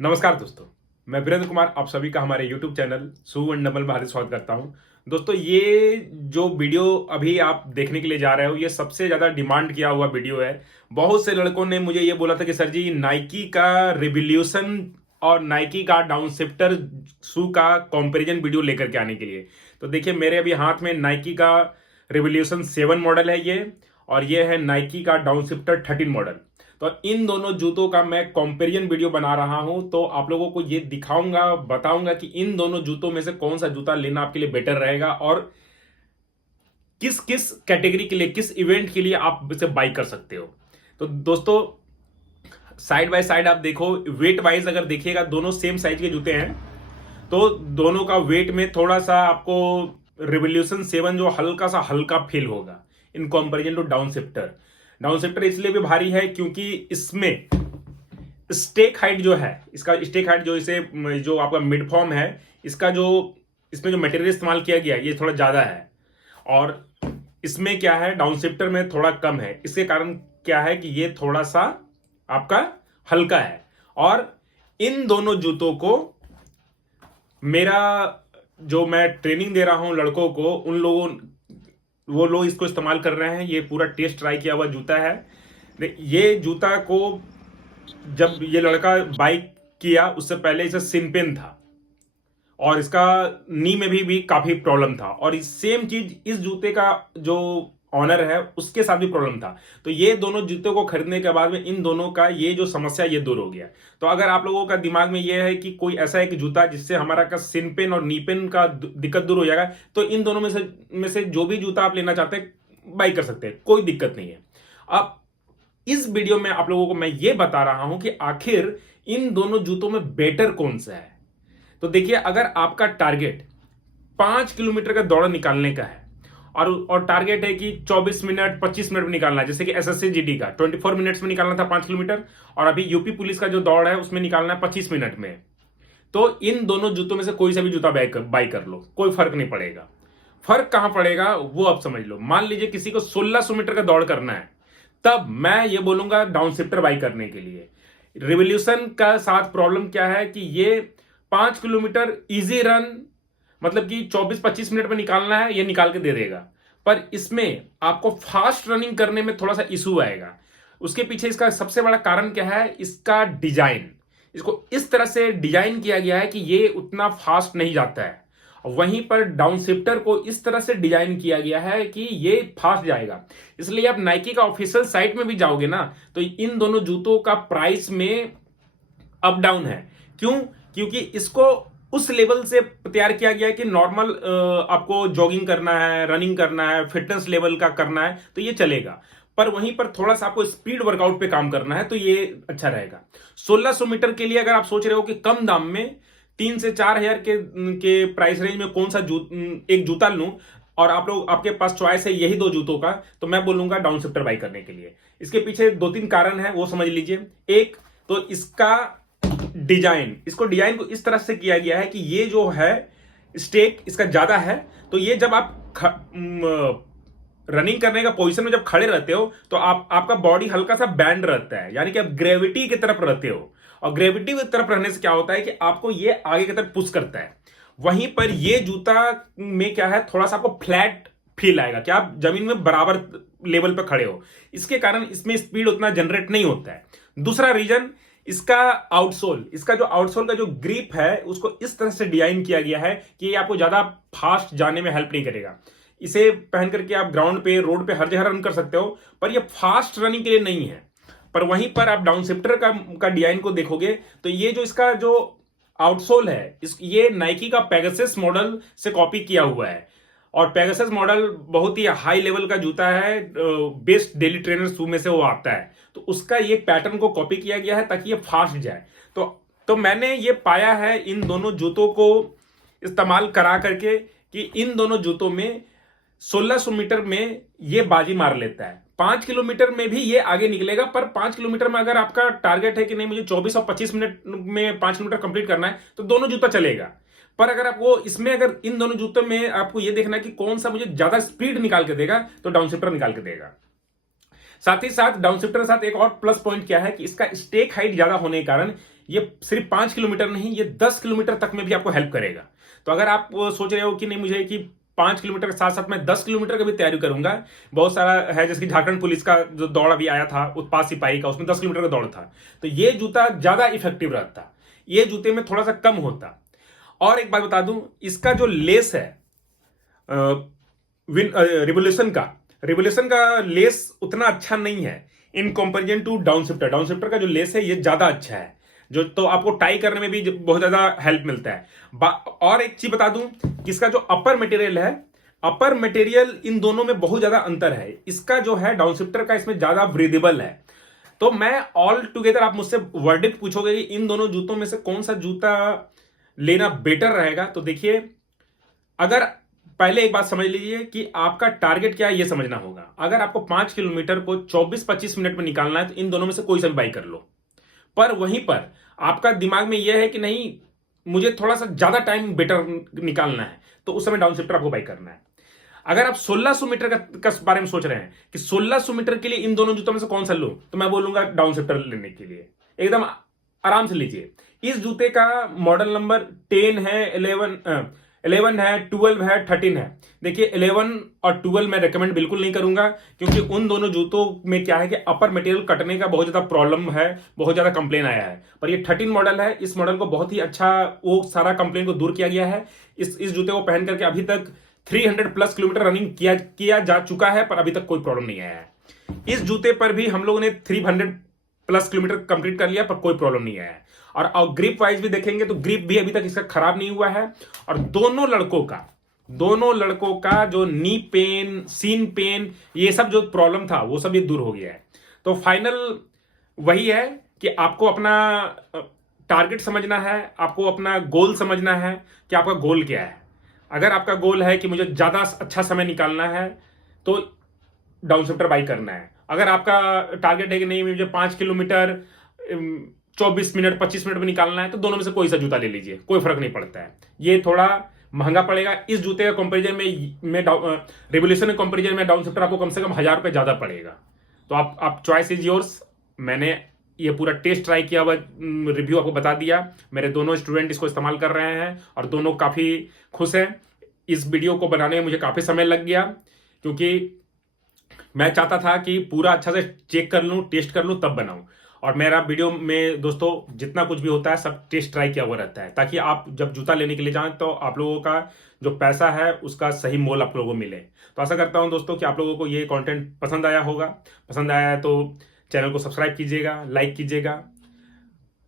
नमस्कार दोस्तों, मैं वीरेंद्र कुमार आप सभी का हमारे YouTube चैनल सुवन डबल में हार्दिक स्वागत करता हूं। दोस्तों, ये जो वीडियो अभी आप देखने के लिए जा रहे हो, ये सबसे ज़्यादा डिमांड किया हुआ वीडियो है। बहुत से लड़कों ने मुझे ये बोला था कि सर जी, नाइकी का रिवोल्यूशन और नाइकी का डाउन शिफ्टर शू का कंपैरिजन वीडियो लेकर के आने के लिए। तो देखिए, मेरे अभी हाथ में नाइकी का रिवोल्यूशन 7 मॉडल है ये, और ये है नाइकी का डाउन शिफ्टर 13 मॉडल। तो इन दोनों जूतों का मैं कंपैरिजन वीडियो बना रहा हूं, तो आप लोगों को ये दिखाऊंगा, बताऊंगा कि इन दोनों जूतों में से कौन सा जूता लेना आपके लिए बेटर रहेगा और किस किस कैटेगरी के लिए, किस इवेंट के लिए आप इसे बाई कर सकते हो। तो दोस्तों, साइड बाय साइड आप देखो, वेट वाइज अगर देखिएगा दोनों सेम साइज के जूते हैं। तो दोनों का वेट में थोड़ा सा आपको रिवोल्यूशन 7 जो हल्का फील होगा in comparison to down shifter. Down shifter इसलिए भी भारी है क्योंकि इसमें स्टेक हाइट जो है, इसका स्टेक हाइट जो इसे जो आपका मिड फॉर्म है, इसका जो इसमें जो मटेरियल इस्तेमाल किया गया है ये थोड़ा ज्यादा है, और इसमें क्या है, डाउन शिफ्टर में थोड़ा कम है। इसके कारण क्या है कि ये थोड़ा सा आपका हल्का है। और इन दोनों जूतों को मेरा जो मैं ट्रेनिंग दे रहा हूं लड़कों को, वो लोग इसको इस्तेमाल कर रहे हैं। ये पूरा टेस्ट ट्राई किया हुआ जूता है। ये जूता को जब ये लड़का बाइक किया उससे पहले इसे सिनपेन था, और इसका नी में भी काफी प्रॉब्लम था, और सेम चीज इस जूते का जो ऑनर है उसके साथ भी प्रॉब्लम था। तो ये दोनों जूतों को खरीदने के बाद में इन दोनों का ये जो समस्या ये दूर हो गया। तो अगर आप लोगों का दिमाग में ये है कि कोई ऐसा एक जूता जिससे हमारा का सिन पेन और नी पेन का दिक्कत दूर हो जाएगा, तो इन दोनों में से जो भी जूता आप लेना चाहते हैं बाई कर सकते हैं, कोई दिक्कत नहीं है। अब इस वीडियो में आप लोगों को मैं ये बता रहा हूं कि आखिर इन दोनों जूतों में बेटर कौन सा है। तो देखिए, अगर आपका टारगेट 5 किलोमीटर का दौड़ निकालने का है और टारगेट है कि 24 मिनट 25 मिनट में निकालना है, जैसे कि एसएससी जीडी का 24 मिनट्स में निकालना था 5 किलोमीटर, और अभी यूपी पुलिस का जो दौड़ है उसमें निकालना है 25 मिनट में, तो इन दोनों जूतों में से कोई सा भी जूता बाई कर लो, कोई फर्क नहीं पड़ेगा। फर्क कहां पड़ेगा वो अब समझ लो। मान लीजिए किसी को 1600 मीटर का दौड़ करना है, तब मैं ये बोलूंगा डाउन शिफ्टर बाई करने के लिए। रिवोल्यूशन का साथ प्रॉब्लम क्या है कि ये 5 किलोमीटर इजी रन, मतलब कि 24-25 मिनट में निकालना है, ये निकाल के दे देगा, पर इसमें आपको फास्ट रनिंग करने में थोड़ा सा इशू आएगा। उसके पीछे इसका सबसे बड़ा कारण क्या है, इसका डिजाइन। इसको इस तरह से डिजाइन किया गया है कि ये उतना फास्ट नहीं जाता है, वहीं पर डाउन शिफ्टर को इस तरह से डिजाइन किया गया है कि ये फास्ट जाएगा। इसलिए आप नाइकी का ऑफिशियल साइट में भी जाओगे ना, तो इन दोनों जूतों का प्राइस में अप डाउन है। क्यों? क्योंकि इसको उस लेवल से तैयार किया गया है कि नॉर्मल आपको जॉगिंग करना है, रनिंग करना है, फिटनेस लेवल का करना है तो ये चलेगा, पर वहीं पर थोड़ा सा आपको स्पीड वर्कआउट पे काम करना है तो ये अच्छा रहेगा। 1600 मीटर के लिए अगर आप सोच रहे हो कि कम दाम में 3 से 4 हजार के प्राइस रेंज में कौन सा एक जूता लूं, और आपके पास चॉइस है यही 2 जूतों का, तो मैं बोलूंगा डाउन शिफ्टर बाई करने के लिए। इसके पीछे 2-3 कारण है, वो समझ लीजिए। एक तो इसका डिजाइन, इसको डिजाइन को इस तरह से किया गया है कि ये जो है स्टेक इसका ज्यादा है, तो ये जब आप रनिंग करने का पोजीशन में जब खड़े रहते हो तो आपका बॉडी हल्का सा बैंड रहता है, यानी कि आप ग्रेविटी की तरफ रहते हो, और ग्रेविटी की तरफ रहने से क्या होता है कि आपको ये आगे की तरफ पुश करता है। वहीं पर ये जूता में क्या है, थोड़ा सा आपको फ्लैट फील आएगा कि आप जमीन में बराबर लेवल पर खड़े हो, इसके कारण इसमें स्पीड उतना जनरेट नहीं होता है। दूसरा रीजन, इसका आउटसोल, इसका जो आउटसोल का जो ग्रिप है उसको इस तरह से डिजाइन किया गया है कि ये आपको ज्यादा फास्ट जाने में हेल्प नहीं करेगा। इसे पहन करके आप ग्राउंड पे, रोड पे हर जगह रन कर सकते हो, पर ये फास्ट रनिंग के लिए नहीं है। पर वहीं पर आप डाउन शिफ्टर का डिजाइन को देखोगे तो ये जो इसका जो आउटसोल है, ये नाइकी का पेगासस मॉडल से कॉपी किया हुआ है, और पेगासस मॉडल बहुत ही हाई लेवल का जूता है, बेस्ट डेली ट्रेनर शू में से वो आता है, तो उसका ये पैटर्न को कॉपी किया गया है ताकि ये फास्ट जाए। तो मैंने ये पाया है इन दोनों जूतों को इस्तेमाल करा करके कि इन दोनों जूतों में 1600 मीटर में ये बाजी मार लेता है, 5 किलोमीटर में भी ये आगे निकलेगा। पर 5 किलोमीटर में अगर आपका टारगेट है कि नहीं मुझे 24 और 25 मिनट में 5 किलोमीटर कंप्लीट करना है, तो दोनों जूता चलेगा। पर अगर आपको इसमें, अगर इन दोनों जूतों में आपको ये देखना है कि कौन सा मुझे ज्यादा स्पीड निकाल के देगा, तो डाउन शिफ्टर निकाल के देगा। साथ ही साथ डाउन शिफ्टर के साथ एक और प्लस पॉइंट क्या है कि इसका स्टेक हाइट ज्यादा होने के कारण ये सिर्फ 5 किलोमीटर नहीं, ये 10 किलोमीटर तक में भी आपको हेल्प करेगा। तो अगर आप सोच रहे हो कि नहीं मुझे कि 5 किलोमीटर के साथ साथ मैं 10 किलोमीटर का भी तैयारी करूंगा, बहुत सारा है, जैसे कि झारखंड पुलिस का जो दौड़ अभी आया था उत्पाद सिपाही का, उसमें 10 किलोमीटर का दौड़ था, तो ये जूता ज्यादा इफेक्टिव रहता, ये जूते में थोड़ा सा कम होता। और एक बात बता दूं, इसका जो लेस है रिवोल्यूशन का लेस उतना अच्छा नहीं है in comparison to down shifter का जो लेस है ये ज्यादा अच्छा है, जो तो आपको टाई करने में भी बहुत ज्यादा हेल्प मिलता है। और एक चीज बता दूं कि इसका जो अपर मटेरियल है, अपर मटेरियल इन दोनों में बहुत ज्यादा अंतर है। इसका जो है डाउन शिफ्टर का इसमें ज्यादा ब्रीदेबल है। तो मैं ऑल टुगेदर, आप मुझसे वर्डिक्ट पूछोगे कि इन दोनों जूतों में से कौन सा जूता लेना बेटर रहेगा, तो देखिए, अगर पहले एक बात समझ लीजिए कि आपका टारगेट क्या है, ये समझना होगा। अगर आपको 5 किलोमीटर को 24-25 मिनट में निकालना है तो इन दोनों में से कोई सा भी बाई कर लो। पर वहीं पर आपका दिमाग में यह है कि नहीं मुझे थोड़ा सा ज्यादा टाइम बेटर निकालना है, तो उस समय डाउन शिफ्टर आपको बाई करना है। अगर आप 1600 मीटर का बारे में सोच रहे हैं कि 1600 मीटर के लिए इन दोनों जूतों में से कौन सा लूं, तो मैं बोलूंगा डाउन शिफ्टर लेने के लिए एकदम आराम से लीजिए। इस जूते का मॉडल नंबर 10 है, 11 है, 12 है, 13 है। देखिए 11 और 12 मैं रेकमेंड बिल्कुल नहीं करूंगा, क्योंकि उन दोनों जूतों में क्या है कि अपर मटेरियल कटने का बहुत ज्यादा प्रॉब्लम है, बहुत ज्यादा कंप्लेन आया है। पर ये 13 मॉडल है, इस मॉडल को बहुत ही अच्छा वो सारा कंप्लेन को दूर किया गया है। इस जूते को पहन करके अभी तक 300 प्लस किलोमीटर रनिंग किया जा चुका है, पर अभी तक कोई प्रॉब्लम नहीं आया है। इस जूते पर भी हम लोगों ने 300 प्लस किलोमीटर कंप्लीट कर लिया, पर कोई प्रॉब्लम नहीं आया है। और ग्रिप वाइज भी देखेंगे तो ग्रिप भी अभी तक इसका खराब नहीं हुआ है। और दोनों लड़कों का जो नी पेन, सीन पेन, ये सब जो प्रॉब्लम था वो सब ये दूर हो गया है। तो फाइनल वही है कि आपको अपना टारगेट समझना है, आपको अपना गोल समझना है कि आपका गोल क्या है। अगर आपका गोल है कि मुझे ज्यादा अच्छा समय निकालना है तो डाउन शिफ्टर बाई करना है। अगर आपका टारगेट है कि नहीं मुझे 5 किलोमीटर 24 मिनट 25 मिनट में निकालना है, तो दोनों में से कोई सा जूता ले लीजिए, कोई फर्क नहीं पड़ता है। ये थोड़ा महंगा पड़ेगा। इस जूते का कंपैरिजन में रिवोल्यूशन के कंपैरिजन में डाउन शिफ्टर आपको कम से कम 1000 रुपये ज्यादा पड़ेगा। तो आप चॉइस इज योर्स। मैंने ये पूरा टेस्ट ट्राई किया हुआ रिव्यू आपको बता दिया। मेरे दोनों स्टूडेंट इसको इस्तेमाल कर रहे हैं और दोनों काफी खुश हैं। इस वीडियो को बनाने में मुझे काफी समय लग गया, क्योंकि मैं चाहता था कि पूरा अच्छा से चेक कर लूं, टेस्ट कर लूं, तब बनाऊं। और मेरा वीडियो में दोस्तों जितना कुछ भी होता है सब टेस्ट ट्राई किया हुआ रहता है, ताकि आप जब जूता लेने के लिए जाएं तो आप लोगों का जो पैसा है उसका सही मोल आप लोगों को मिले। तो आशा करता हूं दोस्तों कि आप लोगों को ये कंटेंट पसंद आया होगा। पसंद आया है तो चैनल को सब्सक्राइब कीजिएगा, लाइक कीजिएगा,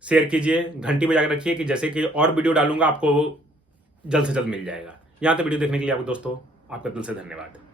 शेयर कीजिए, घंटी बजा के रखिए कि जैसे कि और वीडियो डालूंगा आपको जल्द से जल्द मिल जाएगा। यहाँ तक वीडियो देखने के लिए आपको दोस्तों आपका दिल से धन्यवाद।